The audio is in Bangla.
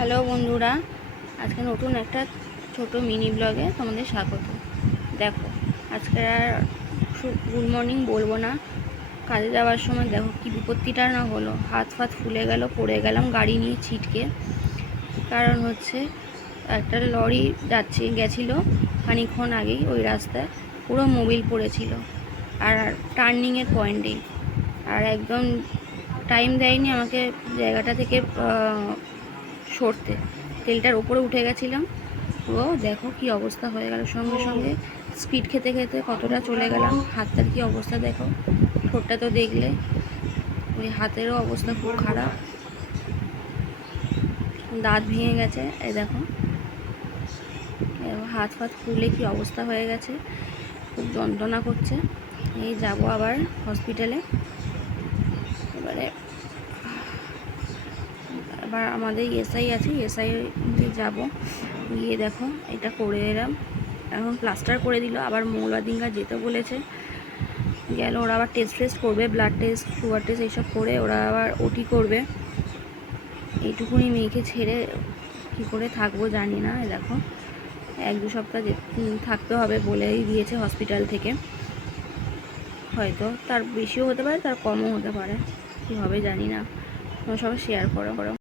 হ্যালো বন্ধুরা, আজকে নতুন একটা ছোট মিনি ব্লগে তোমাদের স্বাগত। দেখো, আজকে আর গুড মর্নিং বলবো না, কাজে যাওয়ার সময় দেখো কি বিপত্তিটা না হলো। হাত ফাত ফুলে গেল, পড়ে গেলাম গাড়ি নিয়ে ছিটকে। কারণ হচ্ছে একটা লরি গেছিলো খানিকক্ষণ আগেই ওই রাস্তায়, পুরো মোবিল পড়েছিল আর টার্নিংয়ের পয়েন্টেই। আর একদম টাইম দেয়নি আমাকে জায়গাটা থেকে সরতে। তেলটার ওপরে উঠে গেছিলাম, পুরো দেখো কি অবস্থা হয়ে গেল। সঙ্গে সঙ্গে স্পিড খেতে খেতে কতটা চলে গেলাম। হাতটার কি অবস্থা দেখো, ঠোঁটটা তো দেখলে, ওই হাতেরও অবস্থা খুব খারাপ, দাঁত ভেঙে গেছে। এই দেখো হাত ফাত ফুলে কি অবস্থা হয়ে গেছে, খুব যন্ত্রণা করছে। এই যাব আবার হসপিটালে। এবার আমাদের এসআই আছে, এসআইতে যাব, গিয়ে দেখো এটা করে এলাম। এখন প্লাস্টার করে দিল, আবার মৌলাদিঙ্গা যেতে বলেছে। গেল, ওরা আবার টেস্ট করবে, ব্লাড টেস্ট, সুগার টেস্ট এইসব করে ওরা আবার ওটি করবে। এইটুকুনি মেয়েকে ছেড়ে কি করে থাকবো জানি না। দেখো 1-2 সপ্তাহ থাকতে হবে বলেই দিয়েছে হসপিটাল থেকে। হয়তো তার বেশিও হতে পারে, তার কমও হতে পারে, কী হবে জানি না। তোমরা সবাই শেয়ার করো।